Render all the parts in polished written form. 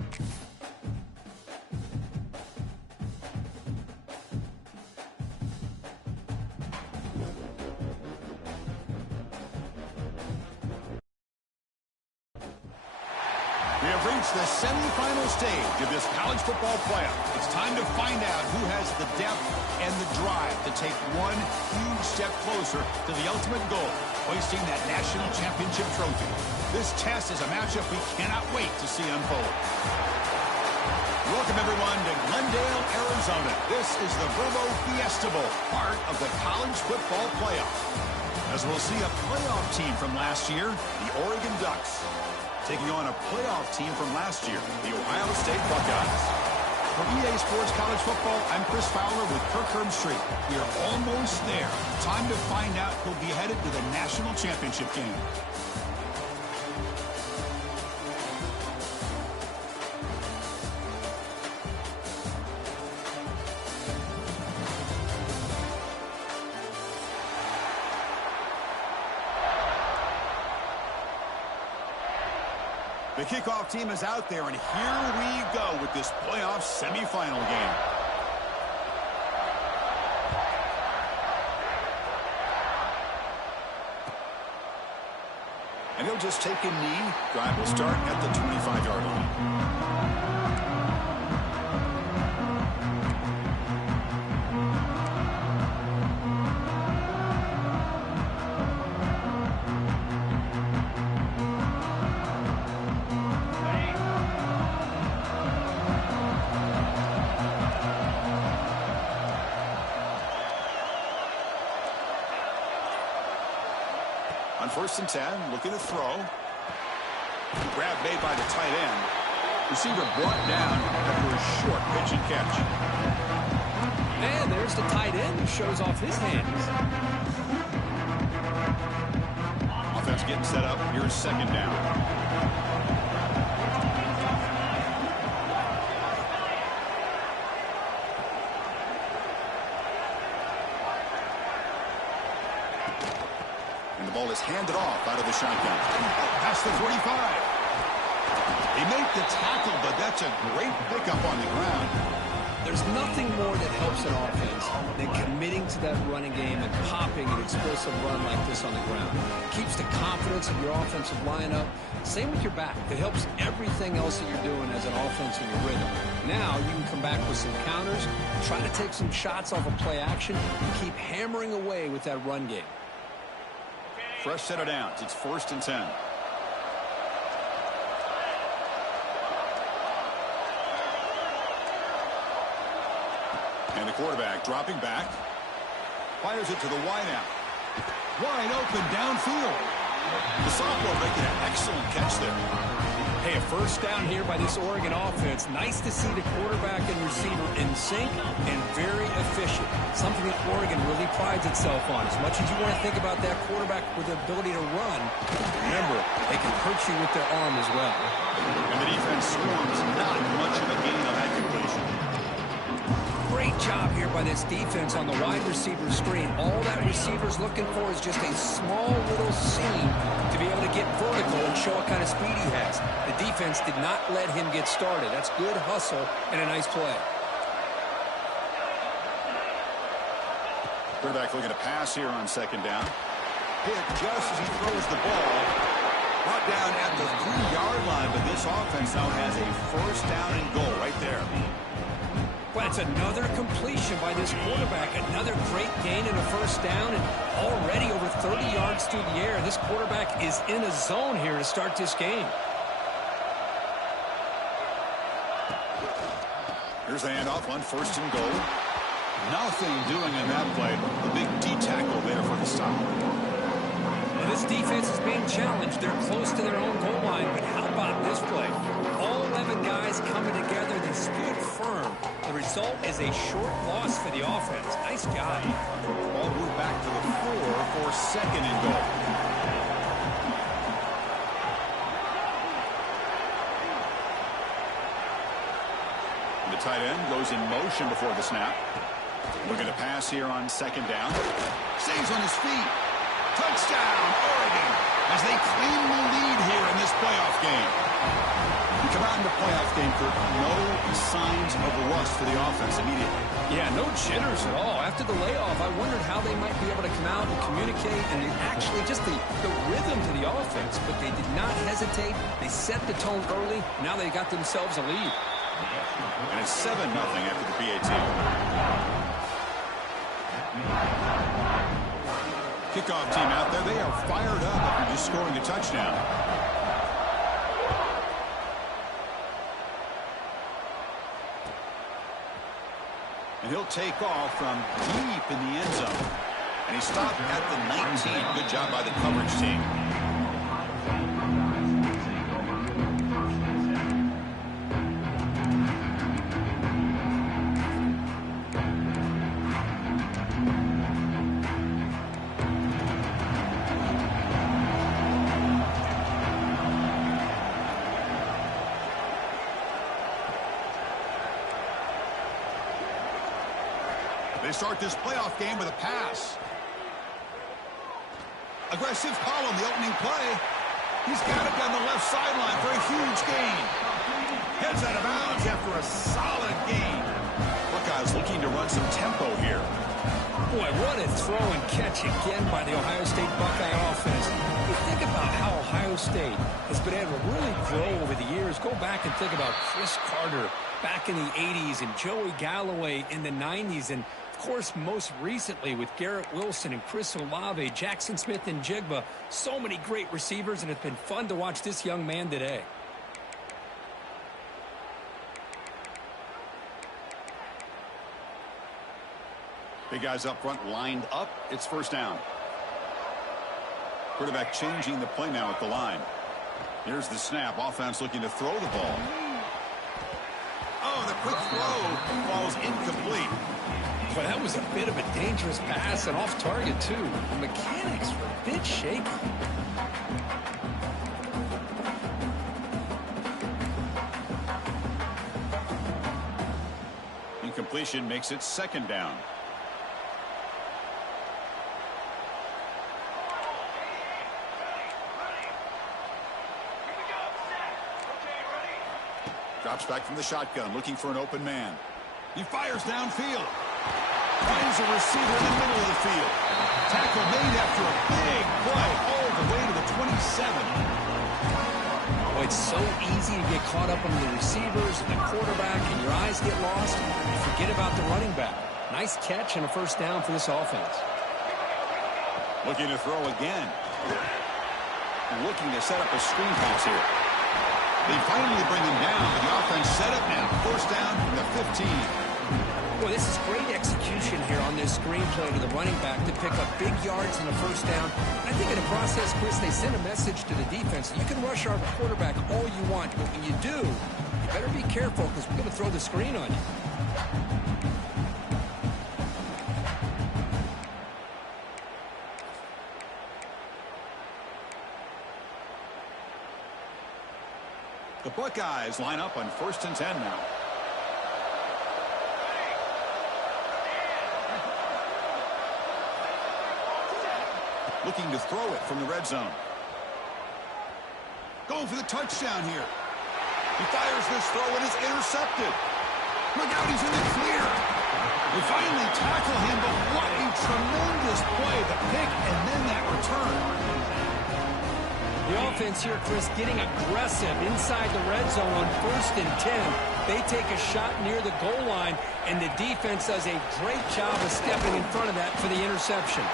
We have reached the semifinal stage of this college football playoff. It's time to find out who has the depth and the drive to take one huge step closer to the ultimate goal, hoisting that national championship trophy. This test is a matchup we cannot wait to see unfold. Welcome, everyone, to Glendale, Arizona. This is the Verbo Fiesta Bowl, part of the college football playoff. As we'll see a playoff team from last year, the Oregon Ducks, taking on a playoff team from last year, the Ohio State Buckeyes. For EA Sports College Football, I'm Chris Fowler with Kirk Herbstreit. We are almost there. Time to find out who'll be headed to the national championship game. The kickoff team is out there, and here we go with this playoff semifinal game. And he'll just take a knee. Drive will start at the 25-yard line. On 1st and 10, looking to throw. Grab made by the tight end. Receiver brought down after a short pitch and catch. And there's the tight end who shows off his hands. Offense getting set up. Here's 2nd down. And the ball is handed off out of the shotgun. Past the 45. They make the tackle, but that's a great pickup on the ground. There's nothing more that helps an offense than committing to that running game and popping an explosive run like this on the ground. It keeps the confidence of your offensive line up. Same with your back. It helps everything else that you're doing as an offense in your rhythm. Now you can come back with some counters, try to take some shots off of play action, and keep hammering away with that run game. Fresh set of downs. It's 1st and 10. And the quarterback dropping back. Fires it to the wideout. Wide open downfield. The sophomore making an excellent catch there. Hey, a 1st down here by this Oregon offense. Nice to see the quarterback and receiver in sync and very efficient. Something that Oregon really prides itself on. As much as you want to think about that quarterback with the ability to run, remember, they can hurt you with their arm as well. And the defense swarms not much of a gain on that completion. Great job here by this defense on the wide receiver screen. All that receiver's looking for is just a small little seam to be able to get vertical and show what kind of speed he has. The defense did not let him get started. That's good hustle and a nice play. Quarterback looking to pass here on 2nd down. Hit just as he throws the ball. Brought down at the 3-yard line, but this offense now has a 1st down and goal right there. Well, it's another completion by this quarterback. Another great gain in a 1st down, and already over 30 yards through the air. This quarterback is in a zone here to start this game. Here's the handoff on 1st and goal. Nothing doing in that play. The big D tackle there for the stop. Well, this defense is being challenged. They're close to their own goal line, but how about this play? All 11 guys coming together. They stood firm. The result is a short loss for the offense. Nice job. Ball moved back to the 4 for 2nd and goal. And the tight end goes in motion before the snap. Looking to pass here on 2nd down. Stays on his feet. Touchdown, Oregon, as they claim the lead here in this playoff game. You come out in the playoff game, Kirk, no signs of rust for the offense immediately. Yeah, no jitters at all. After the layoff, I wondered how they might be able to come out and communicate and actually just the rhythm to the offense. But they did not hesitate. They set the tone early. Now they got themselves a lead. And it's 7-0 after the PAT. Kickoff team out there. They are fired up after just scoring a touchdown. And he'll take off from deep in the end zone. And he stopped at the 19. Good job by the coverage team. They start this playoff game with a pass. Aggressive call on the opening play. He's got it down the left sideline for a huge gain. Heads out of bounds after a solid gain. Buckeyes looking to run some tempo here. Boy, what a throw and catch again by the Ohio State Buckeye offense. You think about how Ohio State has been able to really grow over the years. Go back and think about Chris Carter back in the 80s and Joey Galloway in the 90s. And, of course, most recently with Garrett Wilson and Chris Olave, Jackson Smith and Jigba. So many great receivers, and it's been fun to watch this young man today. Big guys up front lined up. It's first down. Quarterback changing the play now at the line. Here's the snap. Offense looking to throw the ball. Oh, the quick throw falls incomplete. Well, that was a bit of a dangerous pass and off target, too. The mechanics were a bit shaky. Incompletion makes it second down. Drops back from the shotgun, looking for an open man. He fires downfield. Finds a receiver in the middle of the field. Tackle made after a big play all the way to the 27. Oh, it's so easy to get caught up on the receivers and the quarterback, and your eyes get lost. You forget about the running back. Nice catch and a first down for this offense. Looking to throw again. Looking to set up a screen pass here. They finally bring him down, but the offense set up now. First down from the 15. Well, this is great execution here on this screenplay to the running back to pick up big yards in the first down. I think in the process, Chris, they send a message to the defense. You can rush our quarterback all you want, but when you do, you better be careful because we're going to throw the screen on you. The Buckeyes line up on 1st and 10 now. Looking to throw it from the red zone. Going for the touchdown here. He fires this throw and is intercepted. Look out, he's in the clear. They finally tackle him, but what a tremendous play. The pick and then that return. The offense here, Chris, getting aggressive inside the red zone on 1st and 10. They take a shot near the goal line, and the defense does a great job of stepping in front of that for the interception.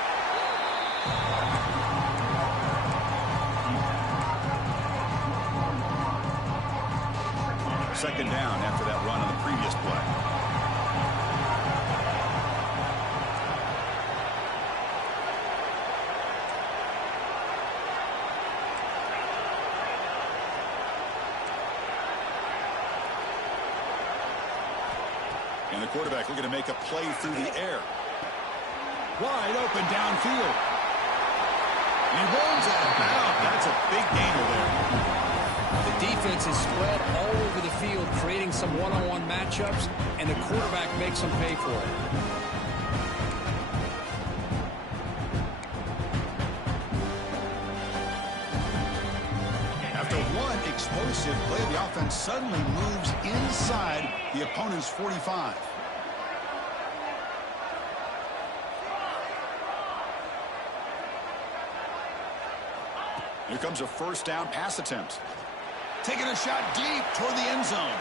Second down after that run on the previous play. And the quarterback looking to make a play through the air. Wide open downfield. And he runs out of bounds. That's a big gainer there. The defense is spread all over the field, creating some one-on-one matchups, and the quarterback makes them pay for it. After one explosive explosive play. The offense suddenly moves inside the opponent's 45. Here comes a first down pass attempt. Taking a shot deep toward the end zone.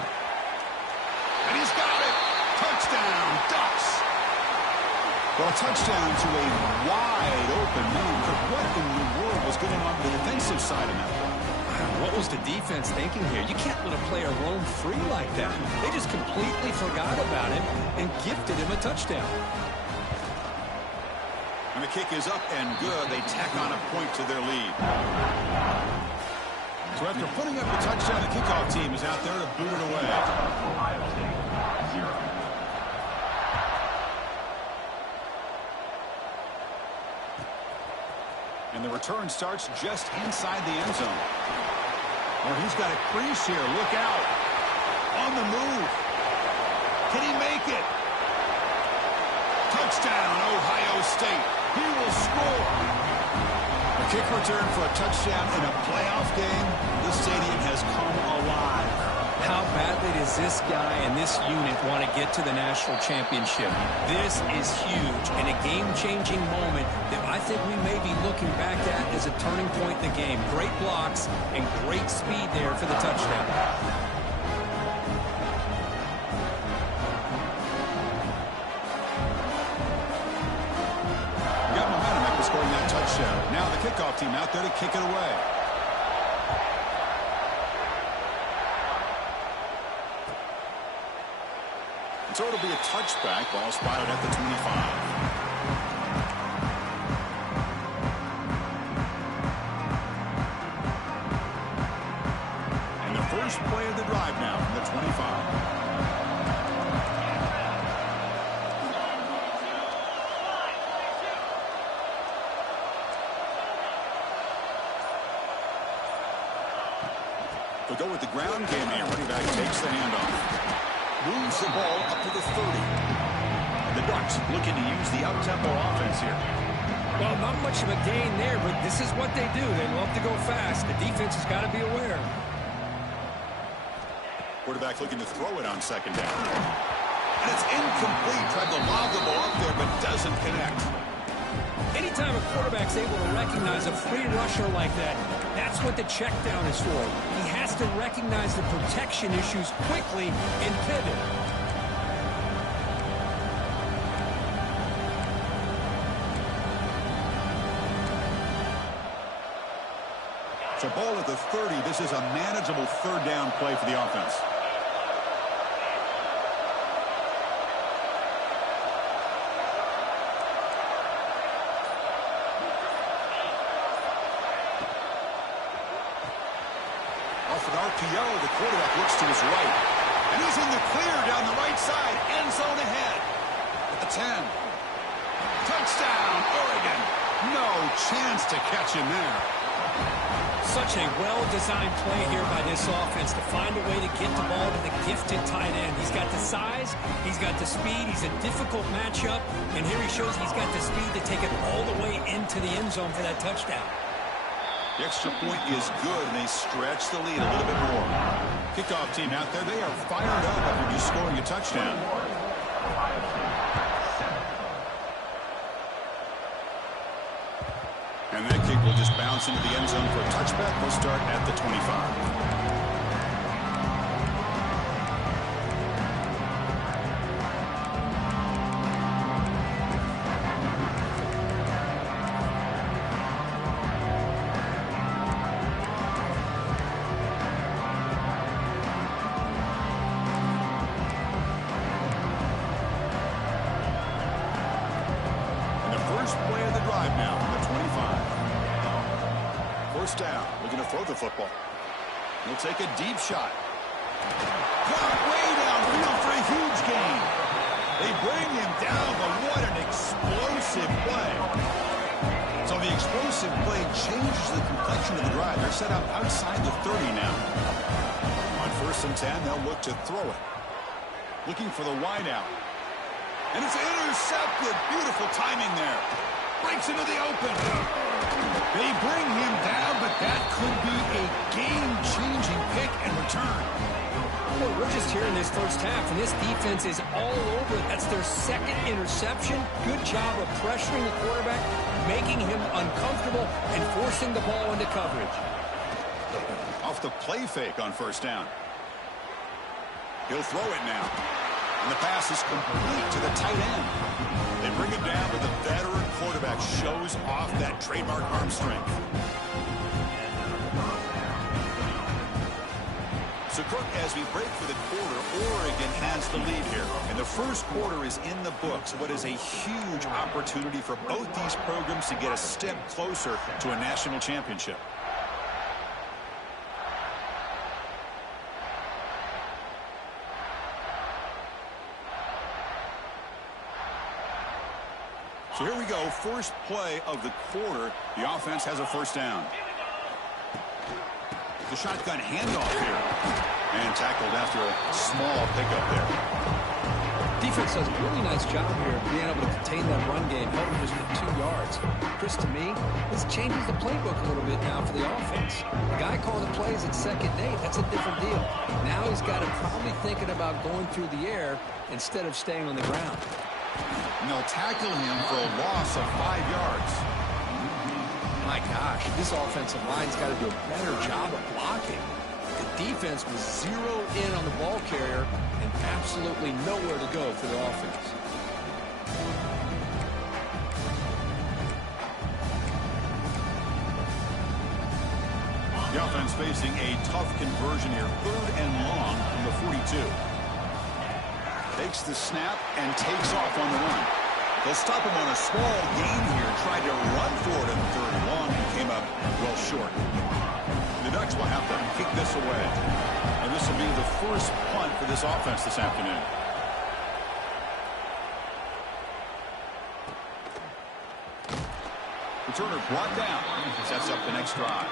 And he's got it. Touchdown, Ducks. Well, a touchdown to a wide open man. But what in the world was going on the defensive side of that one? What was the defense thinking here? You can't let a player roam free like that. They just completely forgot about him and gifted him a touchdown. And the kick is up and good. They tack on a point to their lead. So after putting up a touchdown, the kickoff team is out there to boot it away. And the return starts just inside the end zone. Oh, he's got a crease here. Look out. On the move. Can he make it? Touchdown, Ohio State. He will score. A kick return for a touchdown in a playoff game. This stadium has come alive. How badly does this guy and this unit want to get to the national championship? This is huge and a game-changing moment that I think we may be looking back at as a turning point in the game. Great blocks and great speed there for the touchdown. Got momentum after scoring that touchdown. Now the kickoff team out there to kick it away. So it'll be a touchback. Ball spotted at the 25. And the first play of the drive now from the 25. They'll go with the ground game here. Running back takes the handoff. Moves the ball up to the 30. And the Ducks looking to use the up-tempo offense here. Well, not much of a gain there, but this is what they do. They love to go fast. The defense has got to be aware. Quarterback looking to throw it on second down. And it's incomplete. Tried to lob the ball up there, but doesn't connect. Anytime a quarterback's able to recognize a free rusher like that, that's what the check down is for. He has to recognize the protection issues quickly and pivot. So ball at the 30. This is a manageable third down play for the offense. RPO, the quarterback looks to his right. And he's in the clear down the right side. End zone ahead. At the 10. Touchdown, Oregon. No chance to catch him there. Such a well-designed play here by this offense to find a way to get the ball to the gifted tight end. He's got the size. He's got the speed. He's a difficult matchup. And here he shows he's got the speed to take it all the way into the end zone for that touchdown. The extra point is good, and they stretch the lead a little bit more. Kickoff team out there, they are fired up after just scoring a touchdown. And that kick will just bounce into the end zone for a touchback. We'll start at the 25. Down, looking to throw the football. He'll take a deep shot. Caught way downfield for a huge gain. They bring him down, but what an explosive play. So the explosive play changes the complexion of the drive. They're set up outside the 30 now. On 1st and 10, they'll look to throw it. Looking for the wide out. And it's intercepted. Beautiful timing there. breaks into the open. They bring him down, but that could be a game-changing pick and return. Well, we're just here in this first half, and this defense is all over it. That's their second interception. Good job of pressuring the quarterback, making him uncomfortable, and forcing the ball into coverage. Off the play fake on first down. He'll throw it now. And the pass is complete to the tight end. They bring it down, but the veteran quarterback shows off that trademark arm strength. So, Kirk, as we break for the quarter, Oregon has the lead here. And the first quarter is in the books. What is a huge opportunity for both these programs to get a step closer to a national championship. So here we go, first play of the quarter. The offense has a first down. The shotgun handoff here. And tackled after a small pickup there. Defense does a really nice job here of being able to contain that run game, helping just for 2 yards. Chris, to me, this changes the playbook a little bit now for the offense. The guy calling the plays at second and 8, that's a different deal. Now he's got him probably thinking about going through the air instead of staying on the ground. And they'll tackle him for a loss of 5 yards. My gosh, this offensive line's got to do a better job of blocking. The defense was zero in on the ball carrier and absolutely nowhere to go for the offense. The offense facing a tough conversion here. 3rd and long from the 42. Takes the snap and takes off on the run. They'll stop him on a small gain here. Tried to run for it in 3rd and long and came up well short. The Ducks will have to kick this away. And this will be the first punt for this offense this afternoon. Returner brought down. Sets up the next drive.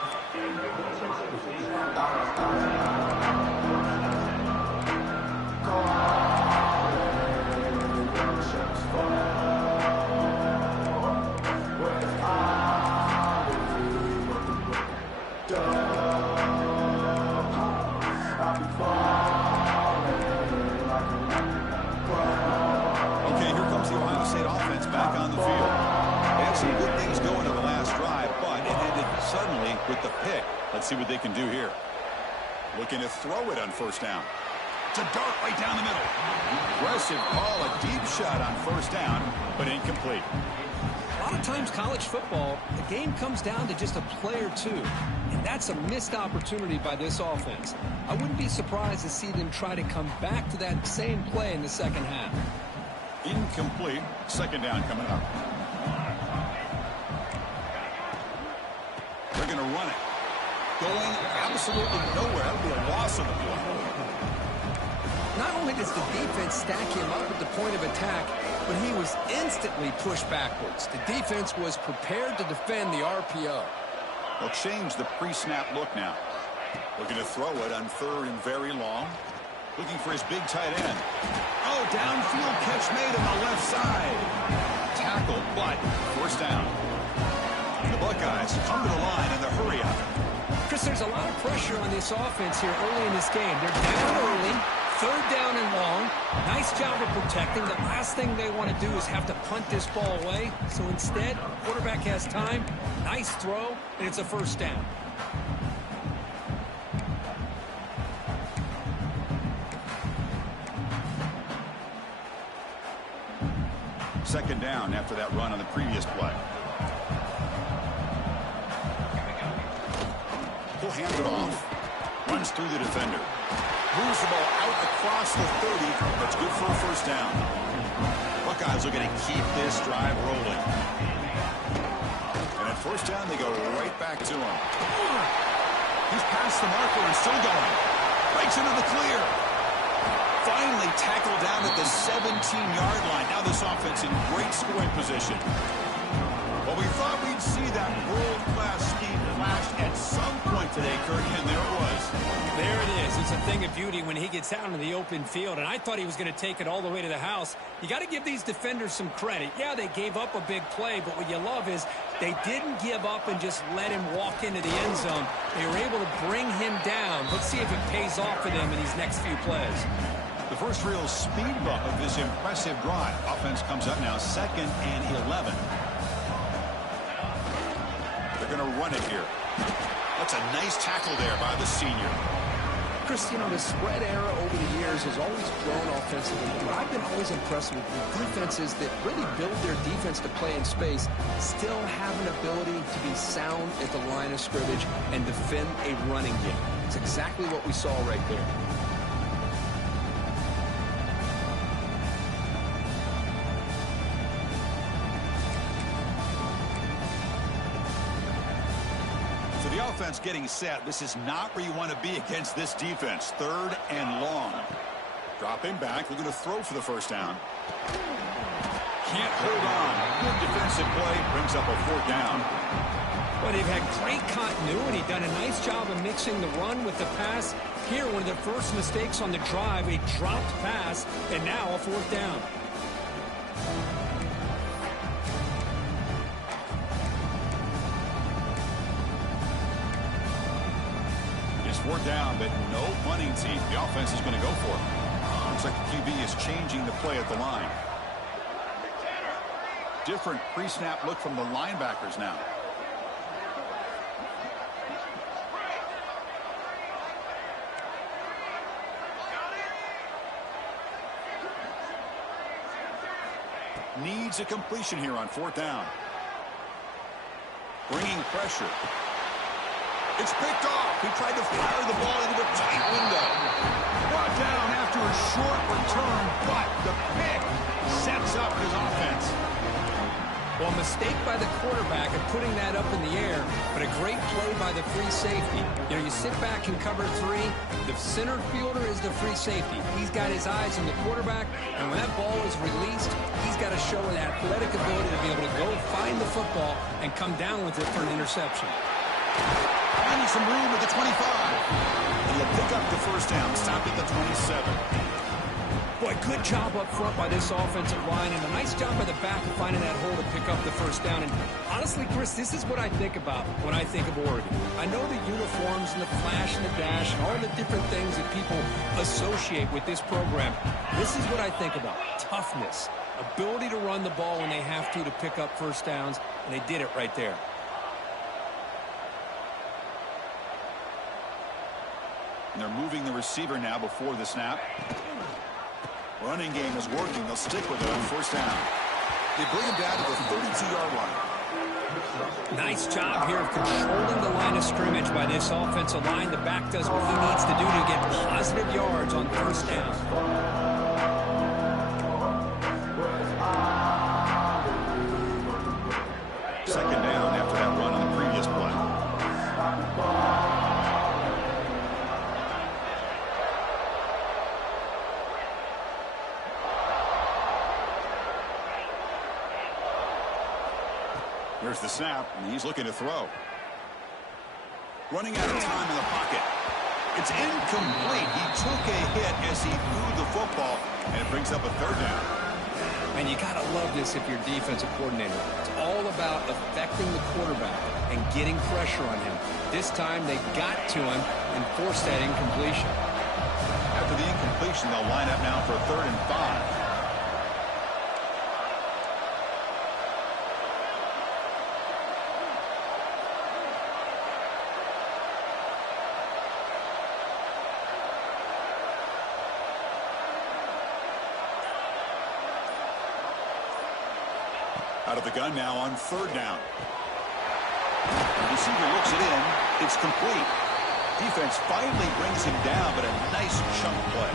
Okay, here comes the Ohio State offense back on the field. They had some good things going on the last drive, but it ended suddenly with the pick. Let's see what they can do here. Looking to throw it on first down. It's a dart right down the middle. Aggressive call, a deep shot on first down, but incomplete. A lot of times college football, the game comes down to just a play or two, and that's a missed opportunity by this offense. I wouldn't be surprised to see them try to come back to that same play in the second half. Incomplete. Second down coming up. They're going to run it. Going absolutely nowhere. That would be a loss of the play. Not only does the defense stack him up at the point of attack, but he was instantly pushed backwards. The defense was prepared to defend the RPO. They'll change the pre-snap look now. Looking to throw it on 3rd and very long. Looking for his big tight end. Oh, downfield catch made on the left side. Tackle, but first down. The Buckeyes come to the line in the hurry up. Chris, there's a lot of pressure on this offense here early in this game. They're down early, 3rd down and long. Nice job of protecting. The last thing they want to do is have to punt this ball away. So instead, the quarterback has time. Nice throw, and it's a first down. Second down after that run on the previous play. He'll hand it off. Runs through the defender. Moves the ball out across the 30. That's good for a first down. Buckeyes are going to keep this drive rolling. And at first down, they go right back to him. He's past the marker and still going. Breaks into the clear. Finally tackled down at the 17-yard line. Now this offense in great scoring position. Well, we thought we'd see that world-class speed flash at some point today, Kurt, and there it was. There it is. It's a thing of beauty when he gets out into the open field, and I thought he was going to take it all the way to the house. You got to give these defenders some credit. Yeah, they gave up a big play, but what you love is they didn't give up and just let him walk into the end zone. They were able to bring him down. Let's see if it pays off for them in these next few plays. The first real speed bump of this impressive drive. Offense comes up now 2nd and 11. They're going to run it here. That's a nice tackle there by the senior. Chris, you know, the spread era over the years has always grown offensively. But I've been always impressed with defenses that really build their defense to play in space, still have an ability to be sound at the line of scrimmage and defend a running game. It's exactly what we saw right there. Offense getting set. This is not where you want to be against this defense. 3rd and long. Dropping back, looking to throw for the first down. Can't hold on. Good defensive play, brings up a 4th down. Well, they've had great continuity, done a nice job of mixing the run with the pass. Here, one of their first mistakes on the drive, a dropped pass, and now a 4th down. It's 4th down, but no punting team. The offense is going to go for it. Looks like the QB is changing the play at the line. Different pre-snap look from the linebackers now. Needs a completion here on 4th down. Bringing pressure. It's picked off. He tried to fire the ball into a tight window. Brought down after a short return, but the pick sets up his offense. Well, a mistake by the quarterback of putting that up in the air, but a great play by the free safety. You know, you sit back and cover 3. The center fielder is the free safety. He's got his eyes on the quarterback, and when that ball is released, he's got to show an athletic ability to be able to go find the football and come down with it for an interception. Finding some room at the 25. And he'll pick up the first down, stop at the 27. Boy, good job up front by this offensive line, and a nice job by the back of finding that hole to pick up the first down. And honestly, Chris, this is what I think about when I think of Oregon. I know the uniforms and the flash and the dash and all the different things that people associate with this program. This is what I think about. Toughness, ability to run the ball when they have to pick up first downs, and they did it right there. And they're moving the receiver now before the snap. Running game is working. They'll stick with it on first down. They bring him down to the 32-yard line. Nice job here of controlling the line of scrimmage by this offensive line. The back does what he needs to do to get positive yards on first down. Second down after that run on the previous play. Here's the snap, and he's looking to throw. Running out of time in the pocket. It's incomplete. He took a hit as he threw the football, and it brings up a 3rd down. And you got to love this if you're defensive coordinator. It's all about affecting the quarterback and getting pressure on him. This time they got to him and forced that incompletion. After the incompletion, they'll line up now for 3rd and 5. Out of the gun now on 3rd down. The receiver looks it in. It's complete. Defense finally brings him down, but a nice chunk play.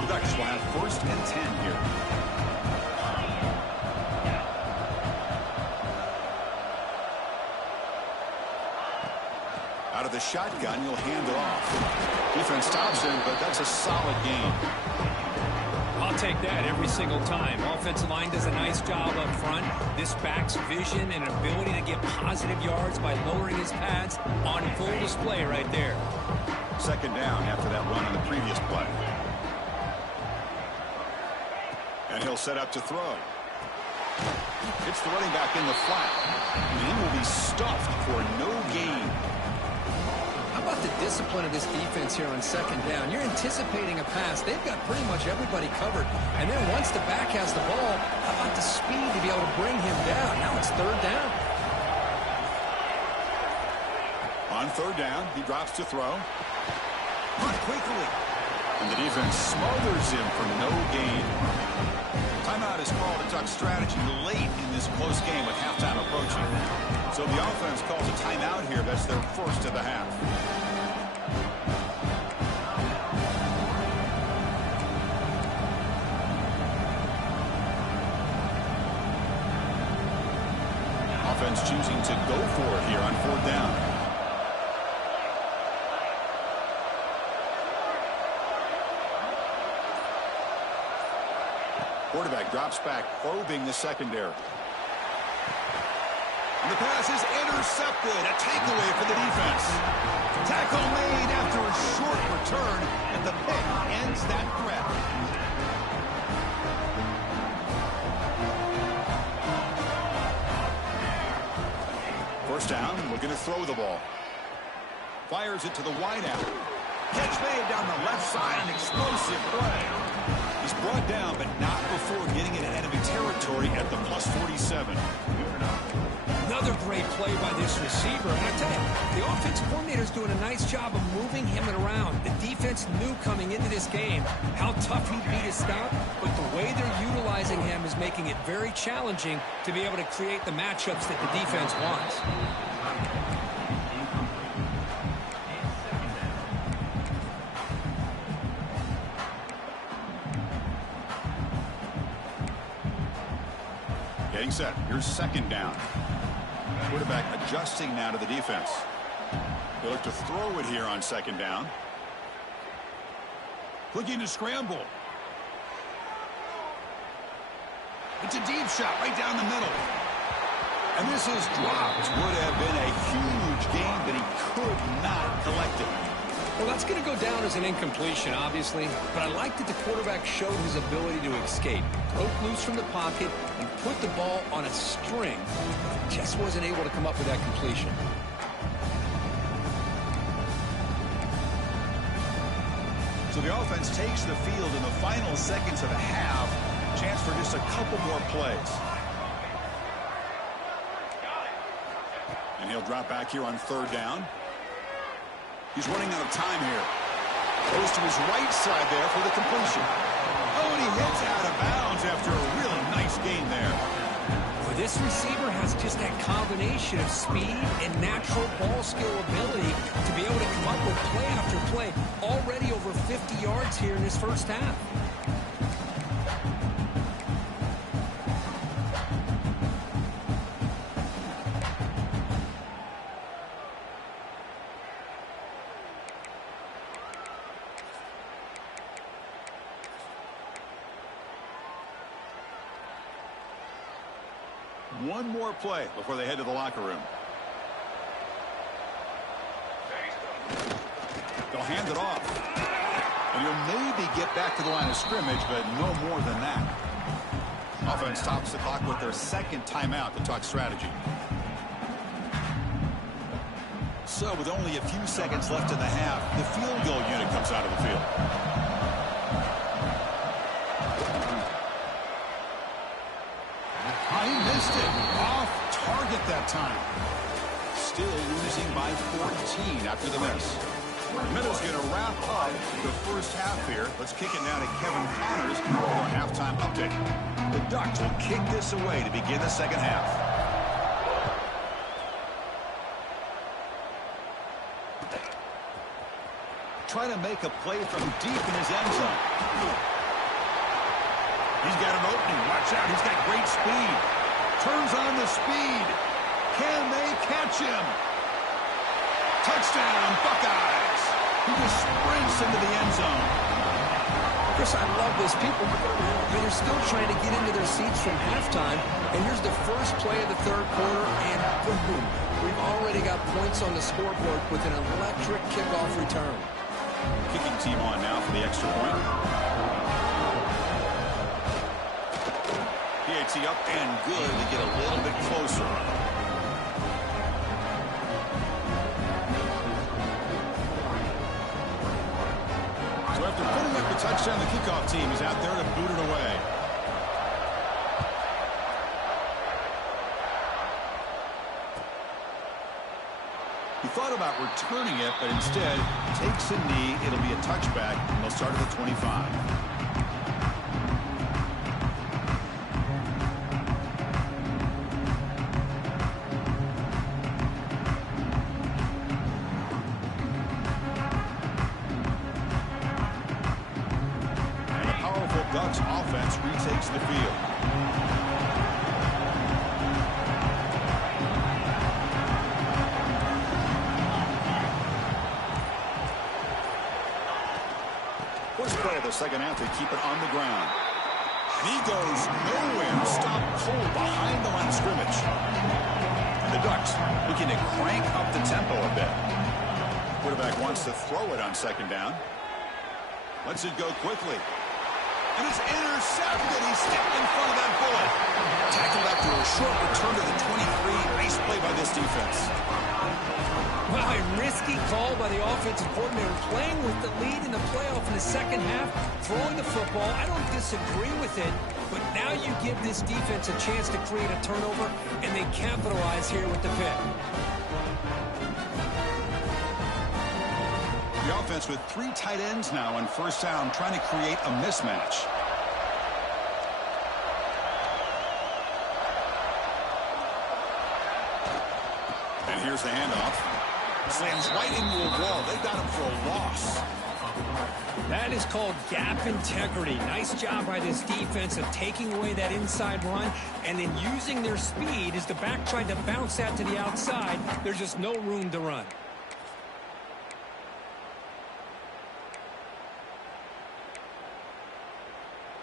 The Ducks will have 1st and 10 here. Out of the shotgun, he'll hand it off. Defense stops him, but that's a solid game. I'll I'll take that every single time. Offensive line does a nice job up front. This back's vision and ability to get positive yards by lowering his pads on full display right there. Second down after that run on the previous play. And he'll set up to throw. It's the running back in the flat. And he will be stuffed for no gain. How about the discipline of this defense here on second down? You're anticipating a pass. They've got pretty much everybody covered. And then once the back has the ball, how about the speed to be able to bring him down? Now it's third down. On third down, he drops to throw. Run quickly. And the defense smothers him for no gain. Timeout is called a Duck strategy late in this close game with halftime approaching. So the offense calls a timeout here. That's their first of the half. Offense choosing to go for it here on fourth down. Quarterback drops back, probing the secondary. And the pass is intercepted. A takeaway for the defense. Tackle made after a short return, and the pick ends that threat. First down, looking to throw the ball. Fires it to the wideout. Catch made down the left side, an explosive play. He's brought down, but not before getting into enemy territory at the plus 47. Another great play by this receiver. And I tell you, the offensive coordinator's doing a nice job of moving him around. The defense knew coming into this game how tough he'd be to stop, but the way they're utilizing him is making it very challenging to be able to create the matchups that the defense wants. Getting set. Here's second down. Quarterback adjusting now to the defense. They look to throw it here on second down. Looking to scramble. It's a deep shot right down the middle. And this is dropped. Would have been a huge gain, but he could not collect it. Well, that's going to go down as an incompletion, obviously, but I like that the quarterback showed his ability to escape, broke loose from the pocket, and put the ball on a string. Just wasn't able to come up with that completion. So the offense takes the field in the final seconds of the half. Chance for just a couple more plays. And he'll drop back here on third down. He's running out of time here. Goes to his right side there for the completion. Oh, and he hits out of bounds after a really nice gain there. Well, this receiver has just that combination of speed and natural ball skill ability to be able to come up with play after play. Already over 50 yards here in this first half. One more play before they head to the locker room. They'll hand it off. And he'll maybe get back to the line of scrimmage, but no more than that. Offense stops the clock with their second timeout to talk strategy. So with only a few seconds left in the half, the field goal unit comes out of the field. He missed it. Off target that time. Still losing by 14 after the miss. Minutes going to wrap up the first half here. Let's kick it now to Kevin Connors for our halftime update. The Ducks will kick this away to begin the second half. Trying to make a play from deep in his end zone. He's got an opening. Watch out. He's got great speed. Turns on the speed. Can they catch him? Touchdown, Buckeyes. He just sprints into the end zone. Chris, I love this. People, they're still trying to get into their seats from halftime. And here's the first play of the third quarter, and boom, we've already got points on the scoreboard with an electric kickoff return. Kicking team on now for the extra point. PAT up and good to get a little bit closer. So after putting up the touchdown, the kickoff team is out there to boot it away. He thought about returning it, but instead takes a knee. It'll be a touchback, and they'll start at the 25. And the powerful Ducks offense retakes the field. First play of the second half, they keep it on the ground. And he goes nowhere. Stopped cold behind the line of scrimmage. And the Ducks looking to crank up the tempo a bit. Quarterback wants to throw it on second down. Lets it go quickly. And it's intercepted. He stepped in front of that bullet. Tackled after a short return to the 23. Nice play by this defense. Wow, a risky call by the offensive coordinator, playing with the lead in the playoff in the second half, throwing the football. I don't disagree with it, but now you give this defense a chance to create a turnover, and they capitalize here with the pick. The offense with 3 tight ends now on first down, trying to create a mismatch. And here's the handoff. Slams right into a wall. They got him for a loss. That is called gap integrity. Nice job by this defense of taking away that inside run and then using their speed as the back tried to bounce that to the outside. There's just no room to run.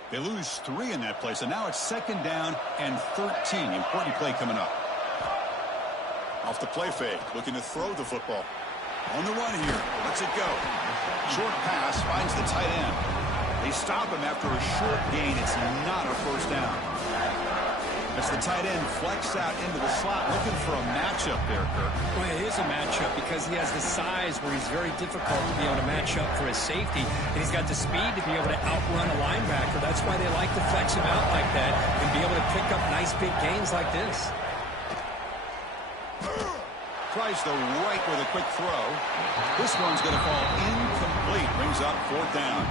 They lose 3 in that play, so now it's second down and 13. Important play coming up. Off the play fake, looking to throw the football. On the run here, lets it go. Short pass, finds the tight end. They stop him after a short gain. It's not a first down. As the tight end flexed out into the slot, looking for a matchup there, Kirk. Well, it is a matchup because he has the size where he's very difficult to be able to match up for his safety. And he's got the speed to be able to outrun a linebacker. That's why they like to flex him out like that and be able to pick up nice big gains like this. Tries the right with a quick throw. This one's going to fall incomplete. Brings up 4th down.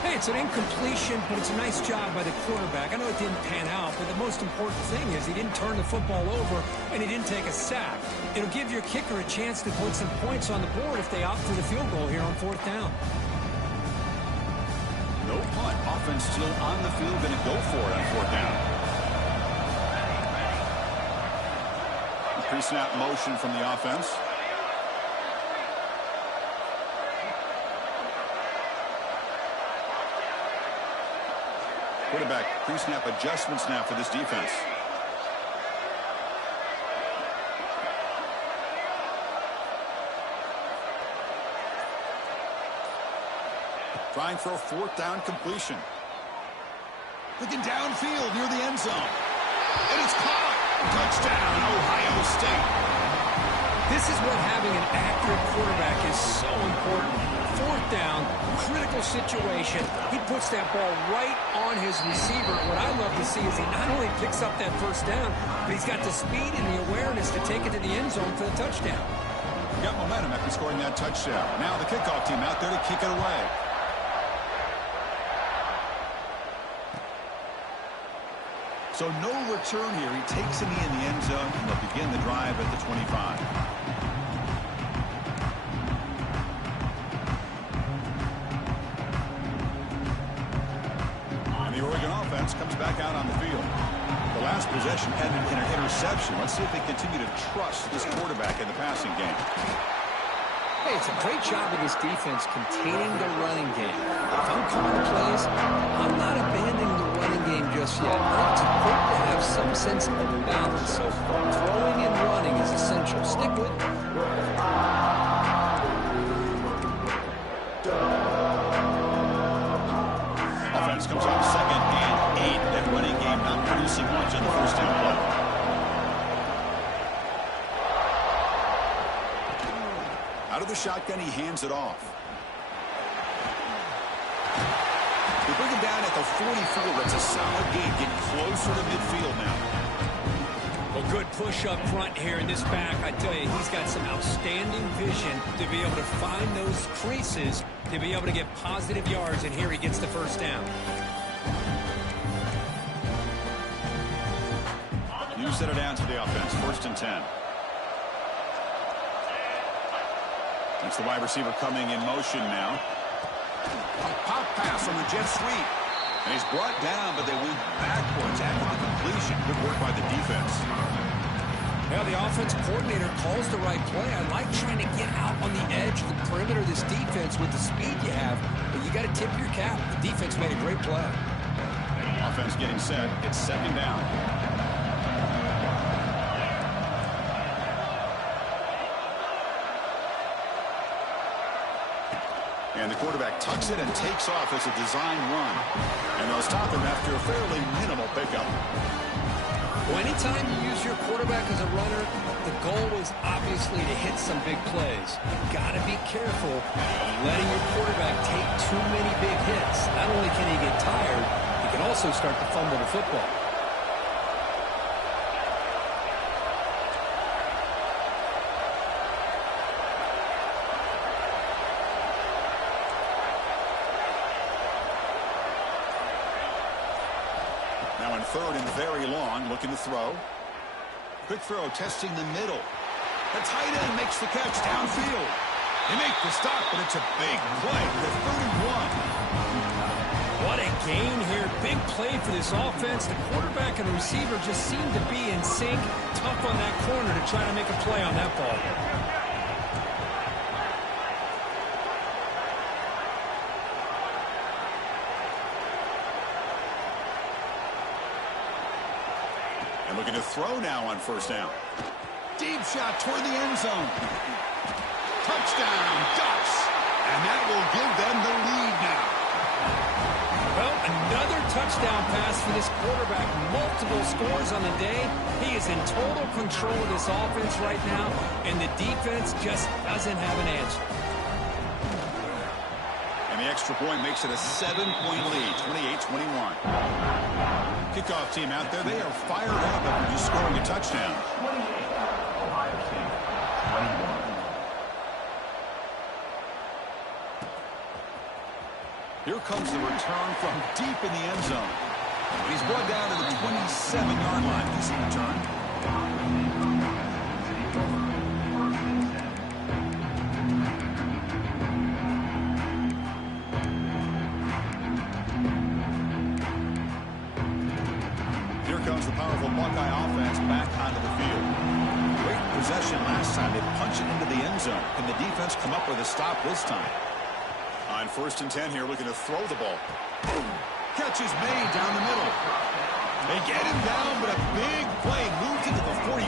Hey, it's an incompletion, but it's a nice job by the quarterback. I know it didn't pan out, but the most important thing is he didn't turn the football over and he didn't take a sack. It'll give your kicker a chance to put some points on the board if they opt for the field goal here on 4th down. No punt. Offense still on the field, going to go for it on 4th down. Pre-snap motion from the offense. Quarterback pre-snap adjustments now for this defense. Trying for a 4th down completion. Looking downfield near the end zone. And it's caught. Touchdown, Ohio State. This is what having an accurate quarterback is so important. 4th down, critical situation. He puts that ball right on his receiver. What I love to see is he not only picks up that first down, but he's got the speed and the awareness to take it to the end zone for the touchdown. Got momentum after scoring that touchdown. Now the kickoff team out there to kick it away. So no return here. He takes a knee in the end zone, and they'll begin the drive at the 25. And the Oregon offense comes back out on the field. The last possession ended in an interception. Let's see if they continue to trust this quarterback in the passing game. Hey, it's a great job of this defense containing the running game. If I'm calling plays, I'm not abandoning the running game just yet. It's important to have some sense of balance. So throwing and running is essential. Stick with it. Offense comes out second and 8. That running game not producing much on the first down play. Out of the shotgun, he hands it off. They bring him down at the 44. That's a solid gain. Getting closer to midfield now. Well, good push up front here in this back. I tell you, he's got some outstanding vision to be able to find those creases, to be able to get positive yards, and here he gets the first down. You set it down to the offense. 1st and 10. It's the wide receiver coming in motion now. Pop pass on the jet sweep. And he's brought down, but they went backwards after the completion. Good work by the defense. Well, the offensive coordinator calls the right play. I like trying to get out on the edge of the perimeter of this defense with the speed you have, but you got to tip your cap. The defense made a great play. Offense getting set. It's 2nd down. And the quarterback tucks it and takes off as a design run. And they'll stop him after a fairly minimal pickup. Well, anytime you use your quarterback as a runner, the goal is obviously to hit some big plays. You've got to be careful of letting your quarterback take too many big hits. Not only can he get tired, he can also start to fumble the football. Now in 3rd and very long, looking to throw. Quick throw, testing the middle. The tight end makes the catch downfield. They make the stop, but it's a big play. They're 3rd and 1. What a gain here. Big play for this offense. The quarterback and receiver just seem to be in sync. Tough on that corner to try to make a play on that ball. And looking to throw now on 1st down. Deep shot toward the end zone. Touchdown, Ducks. And that will give them the lead now. Well, another touchdown pass for this quarterback. Multiple scores on the day. He is in total control of this offense right now, and the defense just doesn't have an answer. And the extra point makes it a 7-point lead, 28-21. Kickoff team out there, they are fired up after just scoring a touchdown. Here comes the return from deep in the end zone. He's brought down to the 27-yard line as he returned. Here comes the powerful Buckeye offense back onto the field. Great possession last time. They punch it into the end zone. Can the defense come up with a stop this time? On 1st and 10 here, looking to throw the ball. Catch is made down the middle. They get him down, but a big play moved into the 45.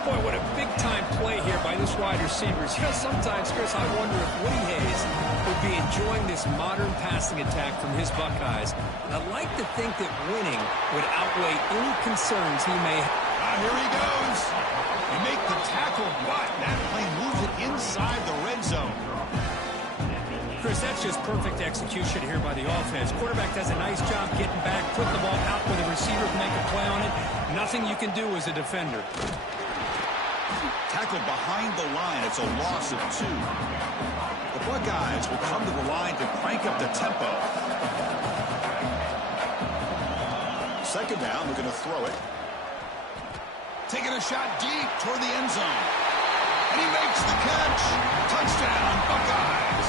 Boy, what a big-time play here by this wide receiver. You know, sometimes, Chris, I wonder if Woody Hayes would be enjoying this modern passing attack from his Buckeyes. And I'd like to think that winning would outweigh any concerns he may have. Here he goes. They make the tackle, but that play moves it inside the red zone. Chris, that's just perfect execution here by the offense. Quarterback does a nice job getting back, putting the ball out where the receiver can make a play on it. Nothing you can do as a defender. Tackled behind the line. It's a loss of 2. The Buckeyes will come to the line to crank up the tempo. 2nd down, looking to throw it. Taking a shot deep toward the end zone. And he makes the catch. Touchdown, Buckeyes.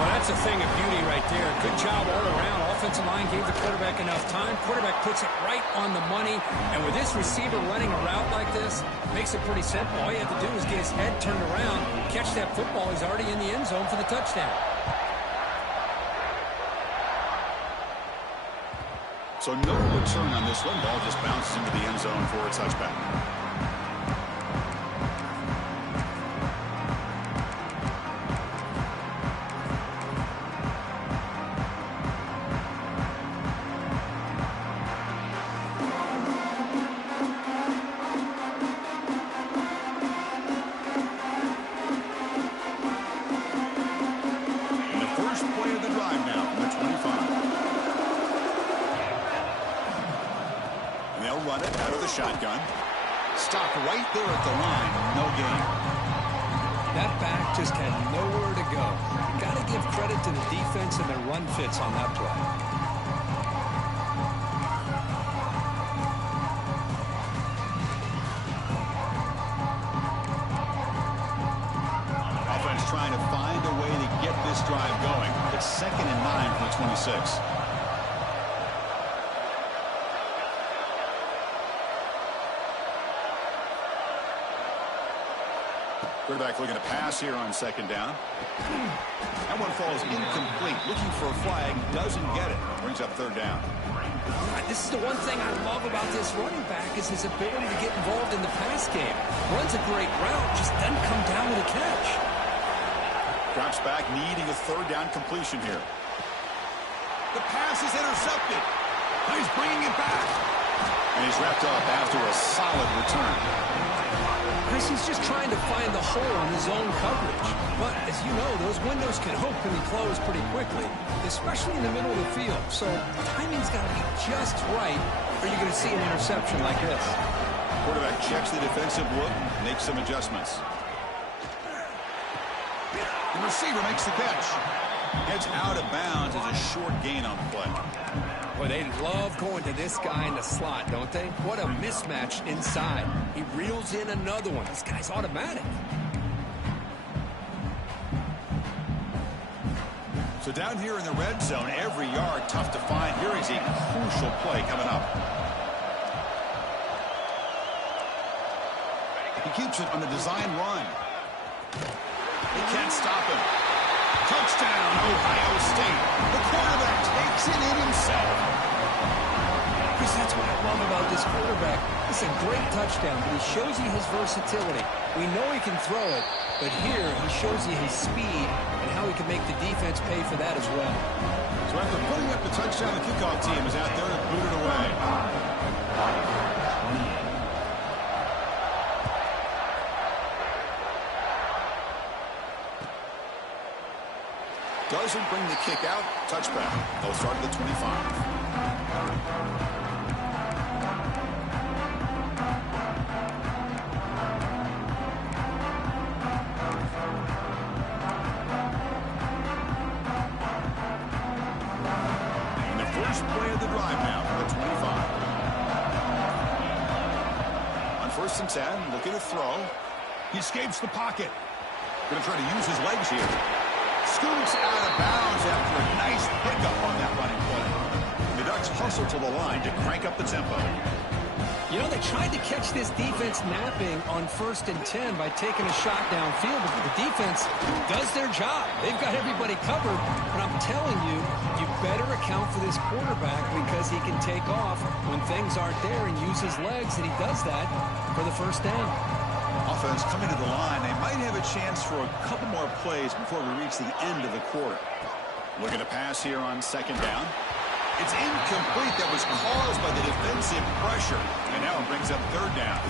Well, that's a thing of beauty right there. Good job all around. Offensive line gave the quarterback enough time. Quarterback puts it right on the money. And with this receiver running a route like this, makes it pretty simple. All you have to do is get his head turned around, catch that football. He's already in the end zone for the touchdown. So no return on this one. Ball just bounces into the end zone for a touchback. Run it out of the shotgun. Stopped right there at the line. No gain. That back just had nowhere to go. You got to give credit to the defense and their run fits on that play. Offense trying to find a way to get this drive going. It's 2nd and 9 from the 26. Quarterback looking to pass here on 2nd down. That one falls incomplete. Looking for a flag. Doesn't get it. Brings up 3rd down. This is the one thing I love about this running back is his ability to get involved in the pass game. Runs a great route, just doesn't come down with a catch. Drops back, needing a 3rd down completion here. The pass is intercepted. He's bringing it back. And he's wrapped up after a solid return. Chris, he's just trying to find the hole in his own coverage. But, as you know, those windows can open and close pretty quickly, especially in the middle of the field. So, timing's got to be just right, or you're going to see an interception like this. Quarterback checks the defensive look, makes some adjustments. The receiver makes the catch. Gets out of bounds as a short gain on the play. Boy, they love going to this guy in the slot, don't they? What a mismatch inside. He reels in another one. This guy's automatic. So down here in the red zone, every yard tough to find. Here is a crucial play coming up. He keeps it on the design run. They can't stop him. Touchdown, Ohio State. The quarterback takes it in himself. Chris, that's what I love about this quarterback. It's a great touchdown, but he shows you his versatility. We know he can throw it, but here he shows you his speed and how he can make the defense pay for that as well. So after putting up the touchdown, the kickoff team is out there to boot it away. Doesn't bring the kick out. Touchback. They'll start at the 25. And the first play of the drive now from the 25. On 1st and 10, looking to throw. He escapes the pocket. Going to try to use his legs here. Scoots out of bounds after a nice pickup on that running play. The Ducks hustle to the line to crank up the tempo. You know, they tried to catch this defense napping on 1st and 10 by taking a shot downfield, but the defense does their job. They've got everybody covered, but I'm telling you, you better account for this quarterback because he can take off when things aren't there and use his legs, and he does that for the 1st down. Offense coming to the line. They might have a chance for a couple more plays before we reach the end of the quarter. Looking to pass here on 2nd down. It's incomplete. That was caused by the defensive pressure. And now it brings up 3rd down.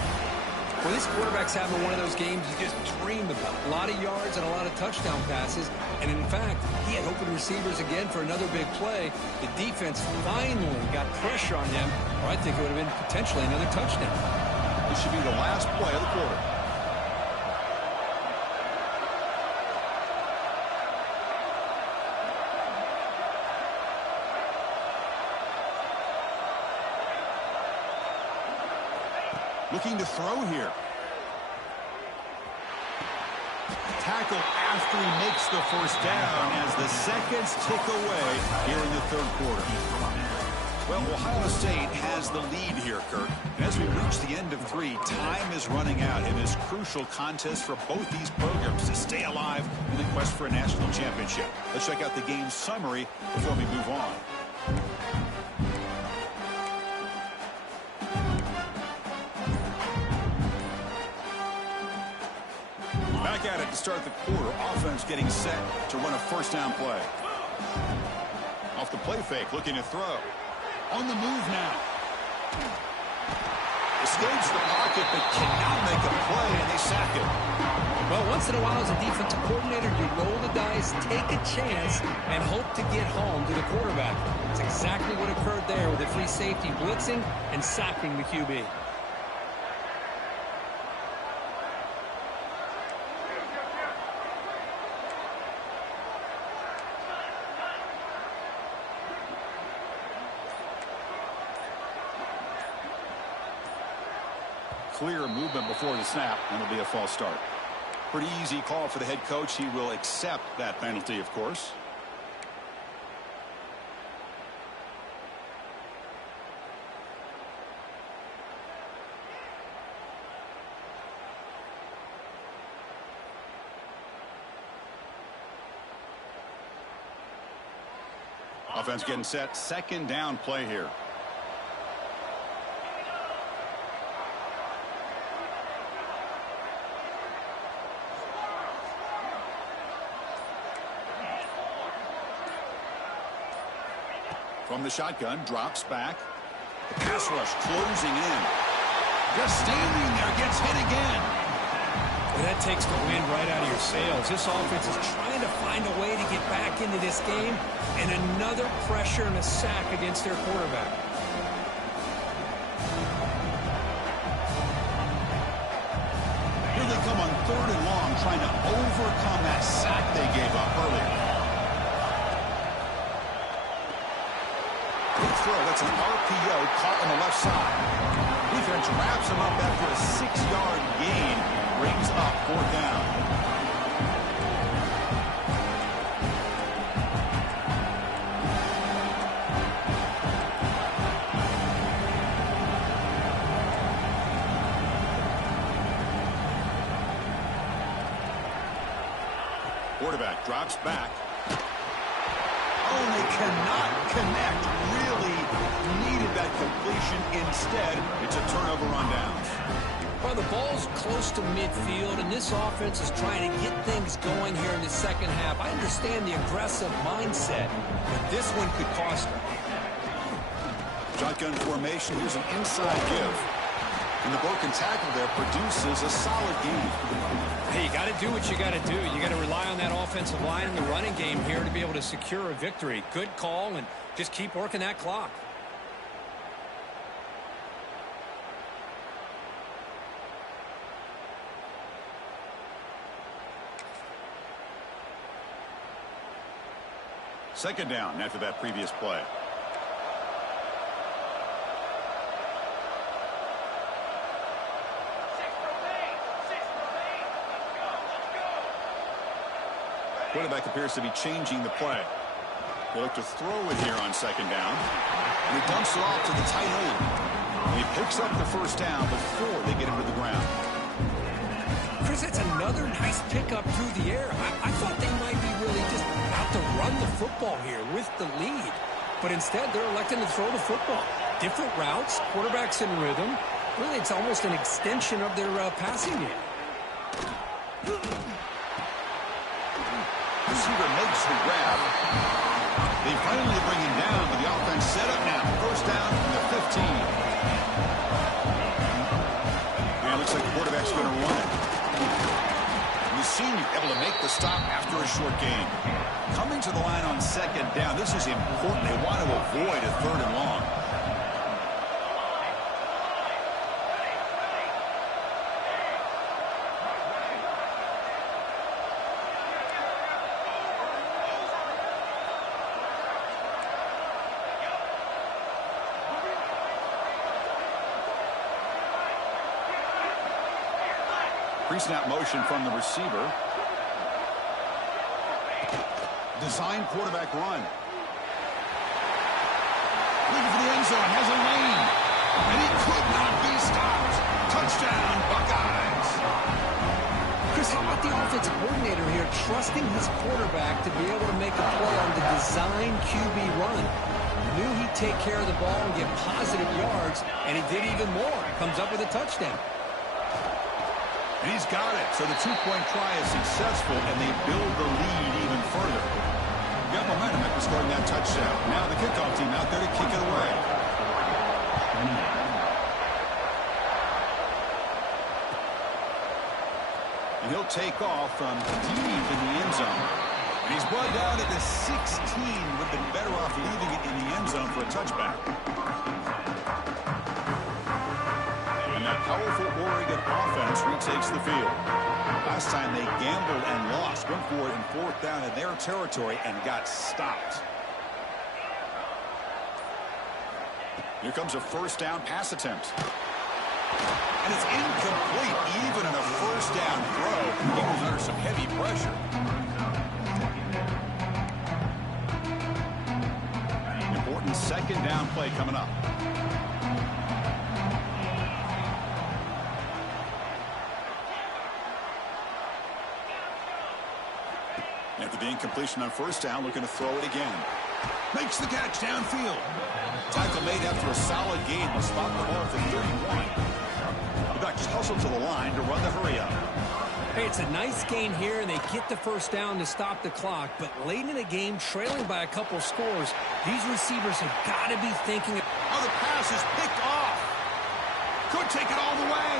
Well, this quarterback's having one of those games you just dream about. A lot of yards and a lot of touchdown passes. And in fact, he had open receivers again for another big play. The defense finally got pressure on him, or I think it would have been potentially another touchdown. This should be the last play of the quarter. Looking to throw here. tackle after he makes the first down as the seconds tick away here in the third quarter. Well, Ohio State has the lead here, Kirk. And as we reach the end of 3, time is running out in this crucial contest for both these programs to stay alive in the quest for a national championship. Let's check out the game summary before we move on. Back at it to start the quarter. Offense getting set to run a first down play. Off the play fake, looking to throw. On the move now. Escapes the pocket, but cannot make a play, and they sack it. Well, once in a while, as a defensive coordinator, you roll the dice, take a chance, and hope to get home to the quarterback. It's exactly what occurred there with the free safety blitzing and sacking the QB. Clear movement before the snap, and it'll be a false start. Pretty easy call for the head coach. He will accept that penalty, of course. Offense getting set. Second down play here. From the shotgun, drops back. The pass rush closing in. Just standing there, gets hit again. Well, that takes the wind right out of your sails. This offense is trying to find a way to get back into this game, and another pressure and a sack against their quarterback. Here they come on 3rd and long, trying to overcome that sack they gave up earlier. Throw. That's an RPO caught on the left side. Defense wraps him up after a 6-yard gain. Brings up 4th down. Quarterback drops back. Oh, they cannot connect. Really needed that completion. Instead, it's a turnover on downs. Well, the ball's close to midfield, and this offense is trying to get things going here in the second half. I understand the aggressive mindset, but this one could cost them. Shotgun formation. Here's an inside give. And the broken tackle there produces a solid gain. Hey, you got to do what you got to do. You got to rely on that offensive line in the running game here to be able to secure a victory. Good call, and just keep working that clock. Second down after that previous play. Quarterback appears to be changing the play. They look to throw it here on second down. And he dumps it off to the tight end. And he picks up the first down before they get him to the ground. Chris, that's another nice pickup through the air. I thought they might be really just out to run the football here with the lead. But instead, they're electing to throw the football. Different routes, quarterbacks in rhythm. Really, it's almost an extension of their passing game. Receiver makes the grab. They finally bring him down, but the offense set up now. First down from the 15. And it looks like the quarterback's going to run it. The senior able to make the stop after a short gain. Coming to the line on second down. This is important. They want to avoid a 3rd and long. Pre-snap motion from the receiver. Design quarterback run. Looking for the end zone. Has a lane. And he could not be stopped. Touchdown, Buckeyes. Chris, how about the offensive coordinator here trusting his quarterback to be able to make a play on the design QB run? Knew he'd take care of the ball and get positive yards, and he did even more. Comes up with a touchdown. And he's got it. So the two-point try is successful, and they build the lead even further. Got momentum after scoring that touchdown. Now the kickoff team out there to kick it away. And he'll take off from deep in the end zone. And he's brought down at the 16. Would have been better off leaving it in the end zone for a touchback. And that powerful Oregon offense retakes the field. Last time they gambled and lost. Went for it in fourth down in their territory and got stopped. Here comes a first down pass attempt. And it's incomplete. Even in a first down throw, he was under some heavy pressure. Important second down play coming up. After the incompletion on first down, looking to throw it again. Makes the catch downfield. Tackle made after a solid gain to spot the ball for 31. The back just hustled to the line to run the hurry up. Hey, it's a nice gain here, and they get the first down to stop the clock. But late in the game, trailing by a couple scores, these receivers have got to be thinking. Oh, the pass is picked off. Could take it all the way.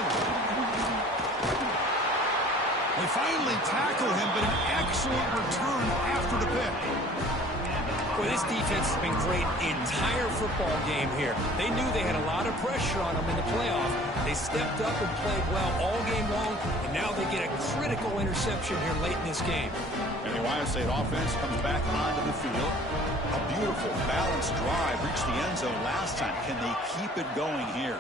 They finally tackle him, but an excellent return after the pick. Boy, this defense has been great the entire football game here. They knew they had a lot of pressure on them in the playoff. They stepped up and played well all game long, and now they get a critical interception here late in this game. And the Ohio State offense comes back onto the field. A beautiful, balanced drive reached the end zone last time. Can they keep it going here?